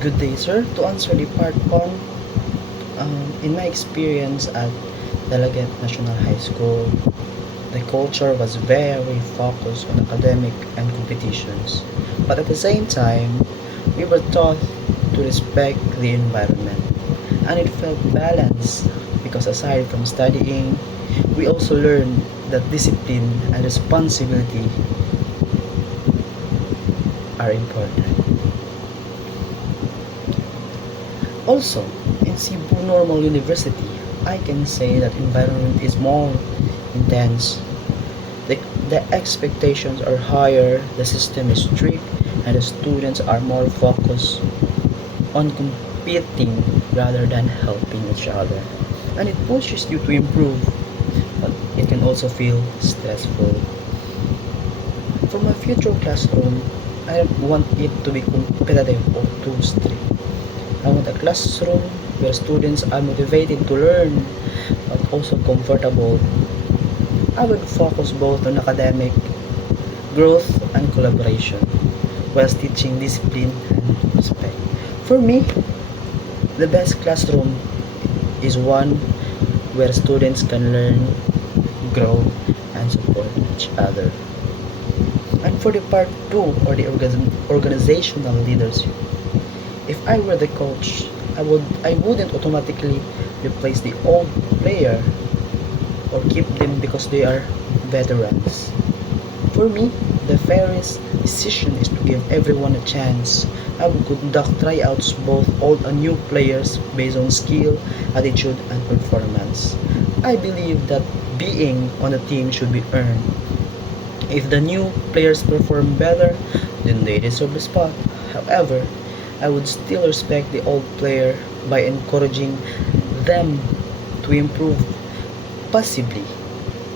Good day, sir. To answer the part one, in my experience at Dalaget National High School, the culture was very focused on academic and competitions. But at the same time, we were taught to respect the environment. And it felt balanced because aside from studying, we also learned that discipline and responsibility are important. Also, in Cebu Normal University, I can say that environment is more intense. The, the expectations are higher, the system is strict, and the students are more focused on competing rather than helping each other. And it pushes you to improve, but it can also feel stressful. For my future classroom, I don't want it to be competitive or too strict. I want a classroom where students are motivated to learn but also comfortable. I would focus both on academic growth and collaboration whilst teaching discipline and respect. For me, the best classroom is one where students can learn, grow, and support each other. And for the part two, or the organizational leadership, if I were the coach, I wouldn't automatically replace the old player or keep them because they are veterans. For me, the fairest decision is to give everyone a chance. I would conduct tryouts both old and new players based on skill, attitude, and performance. I believe that being on a team should be earned. If the new players perform better, then they deserve the spot. However, I would still respect the old player by encouraging them to improve, possibly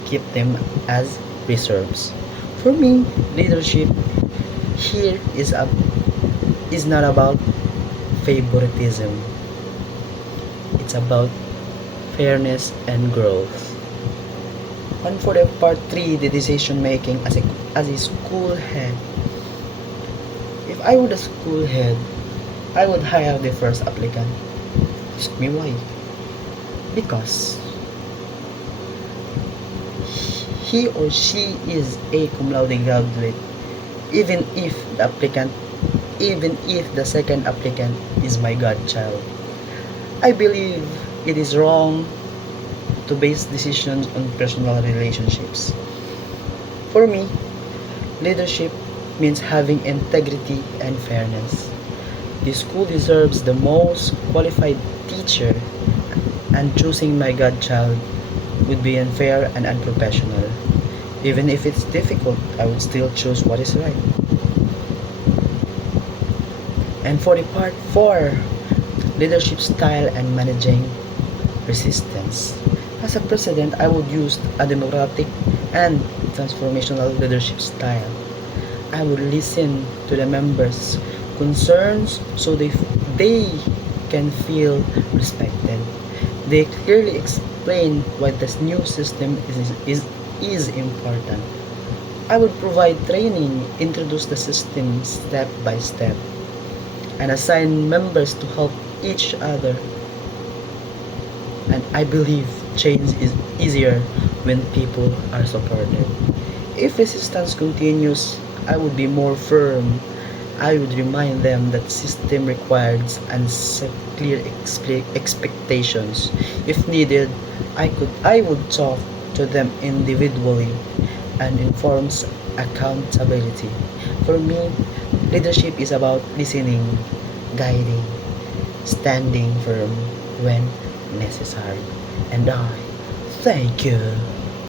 keep them as reserves. For me, leadership here is not about favoritism. It's about fairness and growth. And for the part 3, the decision making as a school head. If I were the school head, I would hire the first applicant. Ask me why. Because he or she is a cum laude graduate, even if the applicant, even if the second applicant is my godchild. I believe it is wrong to base decisions on personal relationships. For me, leadership means having integrity and fairness. The school deserves the most qualified teacher, and choosing my godchild would be unfair and unprofessional. Even if it's difficult, I would still choose what is right. And for the part 4, leadership style and managing resistance. As a president, I would use a democratic and transformational leadership style. I would listen to the members' concerns so they can feel respected. They clearly explain why this new system is important. I would provide training, introduce the system step by step, and assign members to help each other. And I believe change is easier when people are supported. If resistance continues, I would be more firm. I would remind them that system requires and set clear expectations. If needed, I would talk to them individually and enforce accountability. For me, leadership is about listening, guiding, standing firm when necessary. And I thank you.